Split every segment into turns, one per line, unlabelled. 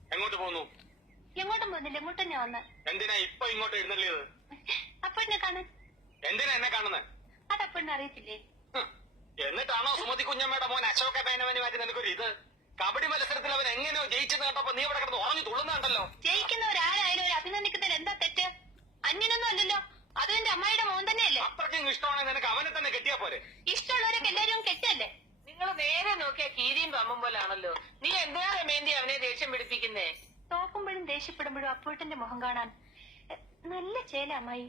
എങ്ങോട്ട് പോന്നു?
എങ്ങോട്ടും പോകുന്നില്ല, ഇങ്ങോട്ട് തന്നെ വന്ന്.
എന്തിനാ ഇപ്പൊ ഇങ്ങോട്ട് എഴുന്നള്ളിയത്?
അപ്പോഴെന്നെ കാണാൻ.
എന്തിനാ എന്നെ കാണുന്നത്?
അതപ്പോഴെന്നെ അറിയത്തില്ലേ?
എന്നിട്ടാണോ സുമതി കുഞ്ഞമ്മയുടെ മോൻ അശോക മേനവന് മാറ്റി നിനക്കൊരു ഇത്? കബഡി മത്സരത്തിൽ അവൻ എങ്ങനെയോ ജയിച്ചെന്ന് കണ്ടപ്പോ നീ ഇവിടെ കിടന്ന് ഉറഞ്ഞു തുള്ളുന്നുണ്ടല്ലോ.
ജയിക്കുന്നവരാരായാലും ഒരു അഭിനന്ദിക്കുന്നതിൽ എന്താ തെറ്റ്? അന്യനൊന്നും അല്ലല്ലോ, അതും എന്റെ അമ്മായിയുടെ മോൻ തന്നെയല്ലേ.
അത്രയ്ക്കും ഇഷ്ടമാണെങ്കിൽ നിനക്ക് അവനെ തന്നെ കെട്ടിയാ പോരെ?
ഇഷ്ടമുള്ളവരൊക്കെ എല്ലാരും കെട്ടല്ലേ?
നിങ്ങൾ നേരെ നോക്കിയാ കീരിയും പമ്പും പോലാണല്ലോ. നീ എന്തിനാ രമേന്തി അവനെ ദേഷ്യം പിടിപ്പിക്കുന്നേ?
തോക്കുമ്പോഴും ദേഷ്യപ്പെടുമ്പോഴും അപ്പൂട്ടന്റെ മുഖം കാണാൻ നല്ല ചേല അമ്മായി.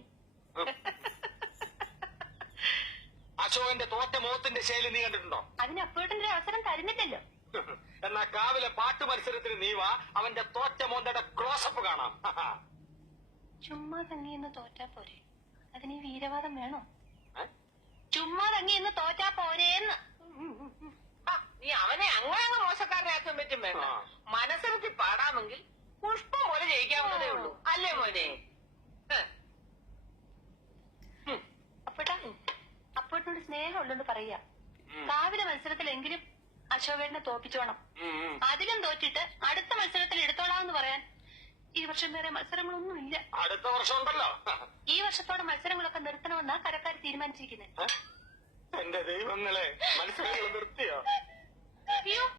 അശോകന്റെ തോറ്റ മുഖത്തിന്റെ ശൈലി നീ കണ്ടിട്ടുണ്ടോ?
അതിന് അപ്പൂട്ടന്റെ ഒരു അവസരം തരുന്നില്ലല്ലോ.
എന്നാ കാവിലെ പാട്ട് മത്സരത്തിന് നീ വാ, അവന്റെ തോറ്റ മോന്തയുടെ ക്ലോസപ്പ് കാണാം.
ചുമ്മാ തങ്ങിയെന്ന് തോറ്റാ പോരെ, അതിന് ഈ വീരവാദം വേണോ?
ഏ?
ചുമ്മാ തങ്ങിയെന്ന് തോറ്റാ പോരേന്ന്.
നീ അവനെ അങ്ങനെ മോശക്കാരനാക്കാൻ പറ്റും വേണ്ട. മനസ്സിലത്തിൽ പാടാമെങ്കിൽ പുഷ്പം പോലെ ജയിക്കാവുന്നതേ ഉള്ളൂ, അല്ലേ മോനെ?
അപ്പോട്ടിനോട് സ്നേഹമുള്ളെന്ന് പറയാ. കാവിലെ മത്സരത്തിലെങ്കിലും അശോകേട്ടനെ തോപ്പിച്ചോണം. അതിലും തോറ്റിട്ട് അടുത്ത മത്സരത്തിൽ എടുത്തോളാമെന്ന് പറയാൻ ഈ വർഷം വേറെ മത്സരങ്ങളൊന്നും ഇല്ല.
അടുത്ത വർഷം ഉണ്ടല്ലോ.
ഈ വർഷത്തോടെ മത്സരങ്ങളൊക്കെ നിർത്തണമെന്നാ കരക്കാർ തീരുമാനിച്ചിരിക്കുന്നത്.
എന്റെ ദൈവങ്ങളെ, മത്സരങ്ങൾ നിർത്തിയോ?
അയ്യോ,